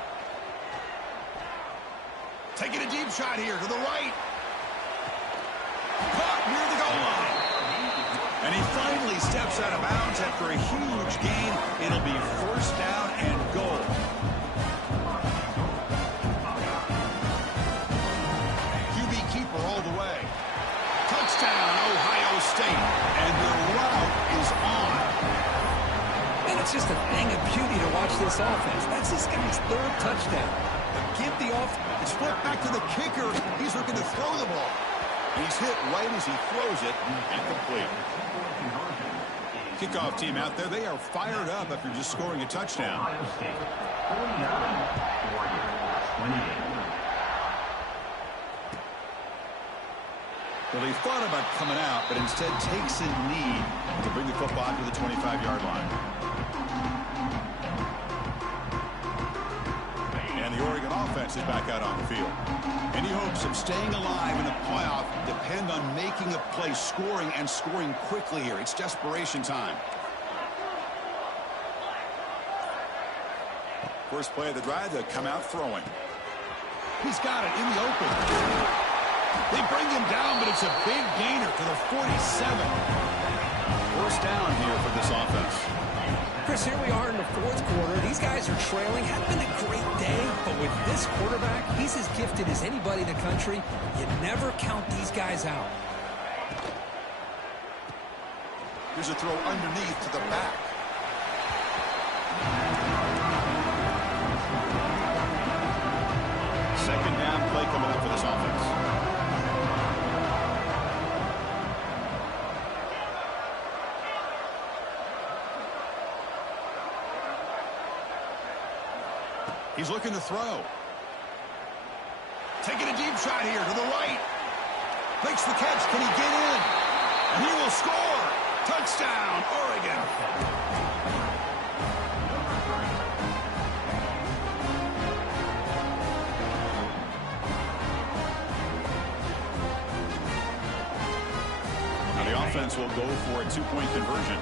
Taking a deep shot here to the right. Caught near the goal line. And he finally steps out of bounds after a huge gain. It'll be first down and goal. QB keeper all the way. Touchdown, Ohio State. And the route is on. And it's just a thing of beauty to watch this offense. That's this guy's third touchdown. But give the offense. It's flipped back to the kicker. He's looking to throw the ball. He's hit right as he throws it. Incomplete. Kickoff team out there. They are fired up after just scoring a touchdown. Well, he thought about coming out, but instead takes a knee to bring the football to the 25-yard line. And the Oregon offense is back out on the field. Any hopes of staying alive in the playoff depend on making a play, scoring, and scoring quickly here. It's desperation time. First play of the drive, they'll come out throwing. He's got it in the open. They bring him down, but it's a big gainer to the 47. First down here for this offense. Chris, here we are in the fourth quarter. These guys are trailing. Hadn't been a great day, but with this quarterback, he's as gifted as anybody in the country. You never count these guys out. Here's a throw underneath to the back. Second down play coming up for this offense. He's looking to throw. Taking a deep shot here to the right. Makes the catch. Can he get in? And he will score. Touchdown, Oregon. Now the offense will go for a two-point conversion.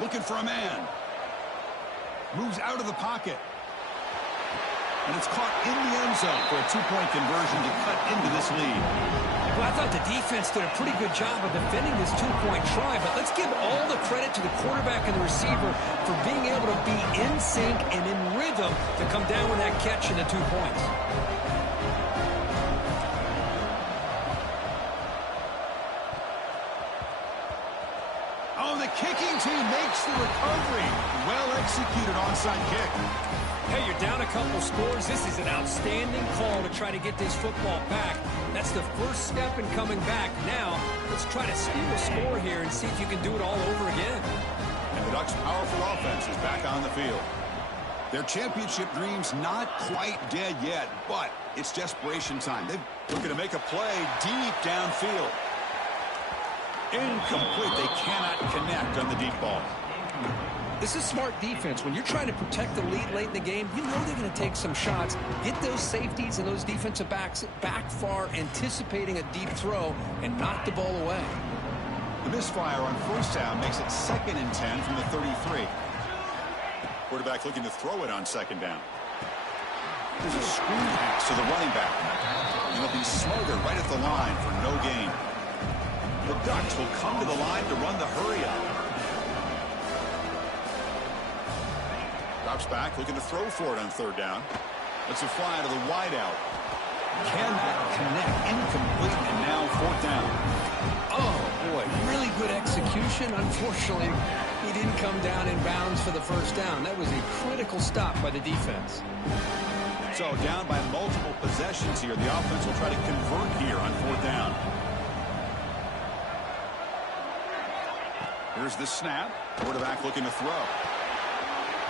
Looking for a man. Moves out of the pocket. And it's caught in the end zone for a two-point conversion to cut into this lead. Well, I thought the defense did a pretty good job of defending this two-point try, but let's give all the credit to the quarterback and the receiver for being able to be in sync and in rhythm to come down with that catch and the 2 points. Oh, the kicking team makes the recovery. Well executed onside kick. Hey, you're down a couple scores. This is an outstanding call to try to get this football back. That's the first step in coming back. Now, let's try to steal a score here and see if you can do it all over again. And the Ducks' powerful offense is back on the field. Their championship dream's not quite dead yet, but it's desperation time. They're looking to make a play deep downfield. Incomplete. They cannot connect on the deep ball. This is smart defense. When you're trying to protect the lead late in the game, you know they're going to take some shots, get those safeties and those defensive backs back far, anticipating a deep throw, and knock the ball away. The misfire on first down makes it 2nd and 10 from the 33. Quarterback looking to throw it on 2nd down. There's a screen pass to the running back. And it'll be smothered right at the line for no gain. The Ducks will come to the line to run the hurry up. Drops back, looking to throw for it on 3rd down. Let's a fly to the wideout. Cannot connect, incomplete, and now 4th down. Oh, boy, really good execution. Unfortunately, he didn't come down in bounds for the first down. That was a critical stop by the defense. So down by multiple possessions here. The offense will try to convert here on 4th down. Here's the snap. Quarterback looking to throw.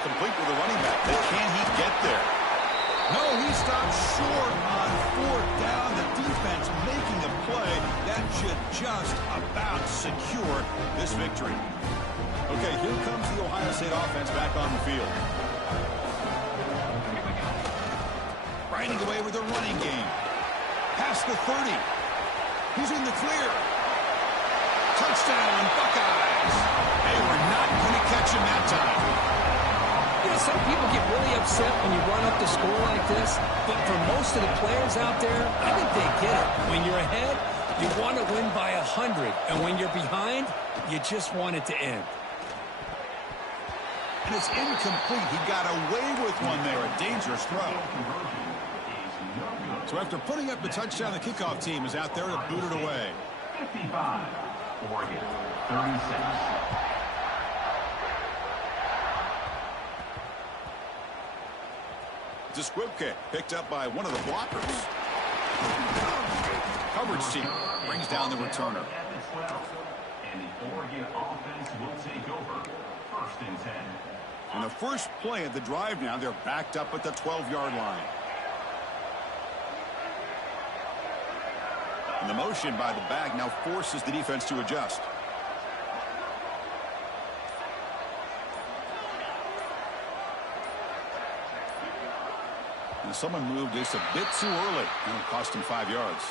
Complete with the running back. But can he get there? No, he stopped short on 4th down. The defense making a play that should just about secure this victory. Okay, here comes the Ohio State offense back on the field. Riding away with a running game. Past the 30. He's in the clear. Touchdown, Buckeyes. They were not going to catch him that time. You know, some people get really upset when you run up the score like this, but for most of the players out there, I think they get it. When you're ahead, you want to win by 100, and when you're behind, you just want it to end. And it's incomplete. He got away with one there, a dangerous throw. So after putting up the touchdown, the kickoff team is out there to boot it away. 55, Oregon, 36. It's a squib kick picked up by one of the blockers. Coverage team brings down the returner. And the Oregon offense will take over 1st and 10. And the first play of the drive now, they're backed up at the 12-yard line. And the motion by the back now forces the defense to adjust. And someone moved this a bit too early, and it cost him 5 yards.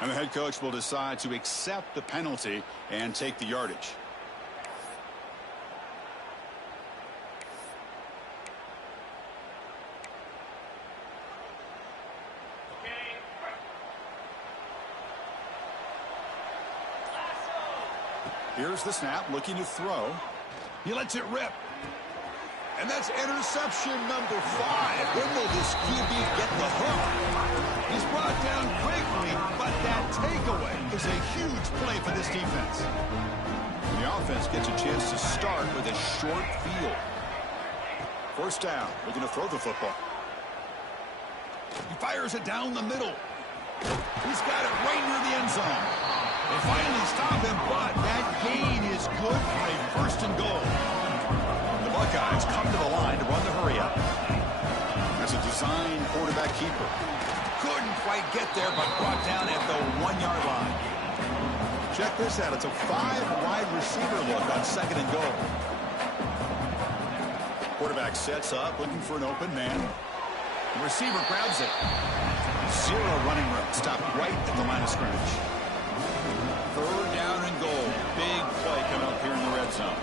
And the head coach will decide to accept the penalty and take the yardage. Here's the snap, looking to throw. He lets it rip. And that's interception number 5. When will this QB get the hook? He's brought down quickly, but that takeaway is a huge play for this defense. And the offense gets a chance to start with a short field. 1st down, looking to throw the football. He fires it down the middle. He's got it right near the end zone. They finally stop him, but that gain is good for a 1st and goal. The Buckeyes come to the line to run the hurry up. That's a design quarterback keeper. Couldn't quite get there, but brought down at the 1-yard line. Check this out. It's a 5-wide receiver look on 2nd and goal. Quarterback sets up, looking for an open man. The receiver grabs it. 0 running room. Stopped right at the line of scrimmage. 3rd down and goal. Big play coming up here in the red zone.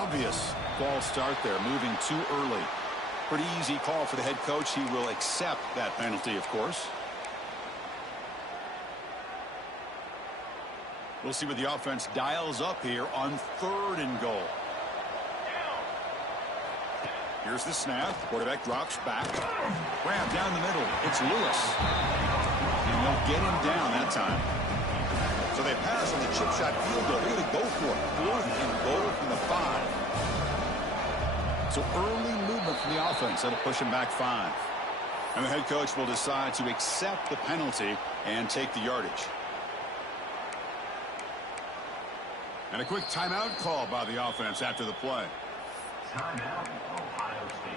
Obvious false start there, moving too early. Pretty easy call for the head coach. He will accept that penalty, of course. We'll see what the offense dials up here on 3rd and goal. Here's the snap. Quarterback drops back. Grab down the middle. It's Lewis. And they'll get him down that time. So they pass on the chip shot field goal. They're going to go for it. 4th and goal from the 5. So early movement from the offense. That'll push him back 5. And the head coach will decide to accept the penalty and take the yardage. And a quick timeout call by the offense after the play. Timeout, Ohio State.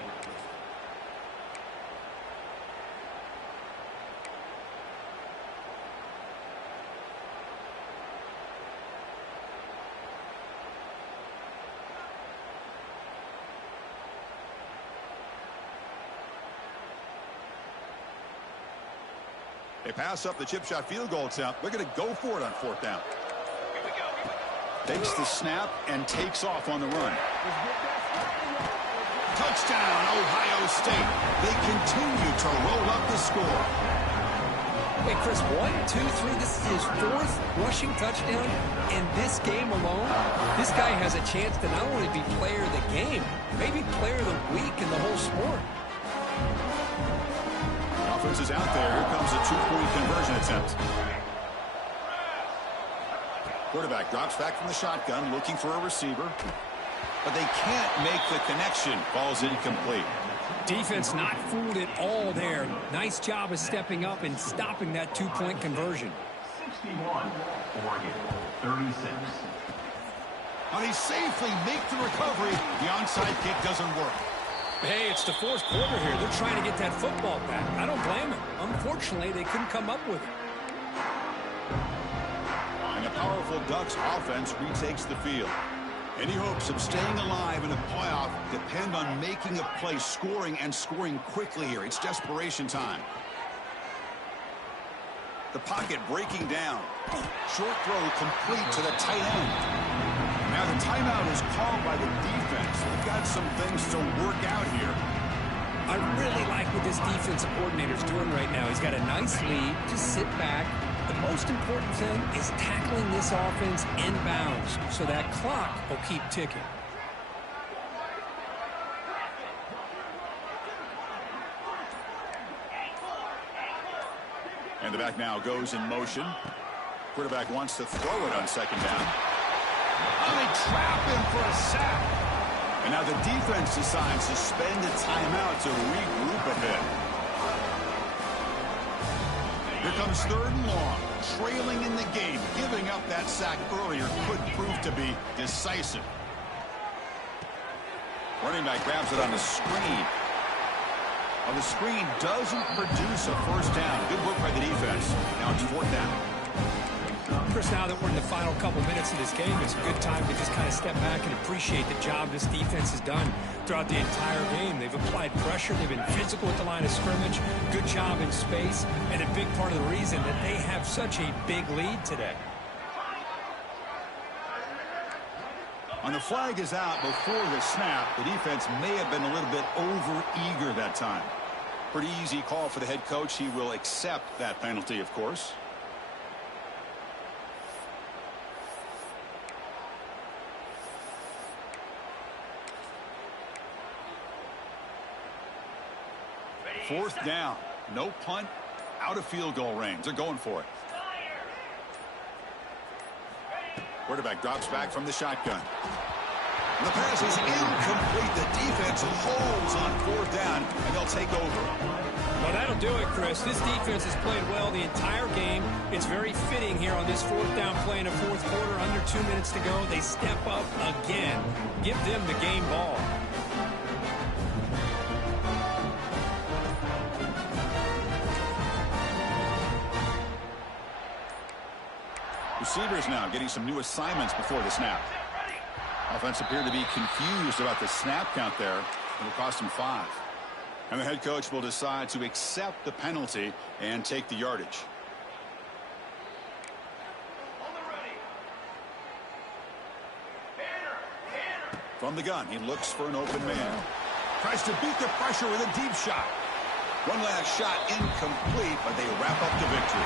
They pass up the chip shot field goal attempt. They're going to go for it on 4th down. Takes the snap and takes off on the run. Touchdown, Ohio State. They continue to roll up the score. Hey, Chris, 1, 2, 3. This is his 4th rushing touchdown. In this game alone, this guy has a chance to not only be player of the game, maybe player of the week in the whole sport. The offense is out there. Here comes a 2-point conversion attempt. Quarterback drops back from the shotgun, looking for a receiver. But they can't make the connection. Ball's incomplete. Defense not fooled at all there. Nice job of stepping up and stopping that 2-point conversion. 61, Oregon, 36. Now they safely make the recovery. The onside kick doesn't work. Hey, it's the 4th quarter here. They're trying to get that football back. I don't blame them. Unfortunately, they couldn't come up with it. And the powerful Ducks offense retakes the field. Any hopes of staying alive in a playoff depend on making a play, scoring, and scoring quickly here. It's desperation time. The pocket breaking down. Short throw complete to the tight end. Now the timeout is called by the defense. They've got some things to work out here. I really like what this defensive coordinator's doing right now. He's got a nice lead. Just sit back. The most important thing is tackling this offense inbounds so that clock will keep ticking. And the back now goes in motion. Quarterback wants to throw it on 2nd down. Oh, they trap him for a sack. And now the defense decides to spend a timeout to regroup ahead. Here comes 3rd and long. Trailing in the game. Giving up that sack earlier could prove to be decisive. Running back grabs it on the screen. Well, the screen doesn't produce a 1st down. Good work by the defense. Now it's 4th down. Chris, now that we're in the final couple minutes of this game, it's a good time to just kind of step back and appreciate the job this defense has done throughout the entire game. They've applied pressure. They've been physical at the line of scrimmage. Good job in space. And a big part of the reason that they have such a big lead today. When the flag is out before the snap, the defense may have been a little bit over-eager that time. Pretty easy call for the head coach. He will accept that penalty, of course. Fourth down. No punt. Out of field goal range. They're going for it. Quarterback drops back from the shotgun. The pass is incomplete. The defense holds on 4th down, and they'll take over. Well, that'll do it, Chris. This defense has played well the entire game. It's very fitting here on this 4th down play in the 4th quarter. Under 2 minutes to go. They step up again. Give them the game ball. Receivers now getting some new assignments before the snap. Offense appeared to be confused about the snap count there. It'll cost him 5. And the head coach will decide to accept the penalty and take the yardage. From the gun, he looks for an open man. Tries to beat the pressure with a deep shot. One last shot incomplete, but they wrap up the victory.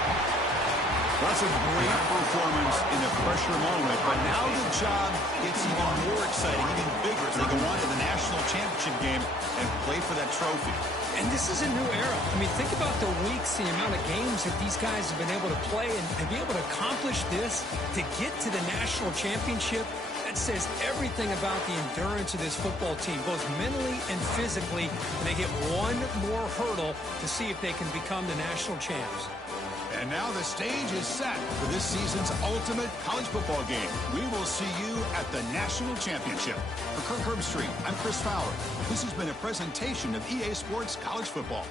That's a great performance in a pressure moment, but now the job gets even more exciting, even bigger as they go on to the national championship game and play for that trophy. And this is a new era. I mean, think about the weeks, the amount of games that these guys have been able to play, and to be able to accomplish this, to get to the national championship, that says everything about the endurance of this football team, both mentally and physically. And they get one more hurdle to see if they can become the national champs. And now the stage is set for this season's ultimate college football game. We will see you at the national championship. For Kirk Herbstreit, I'm Chris Fowler. This has been a presentation of EA Sports College Football.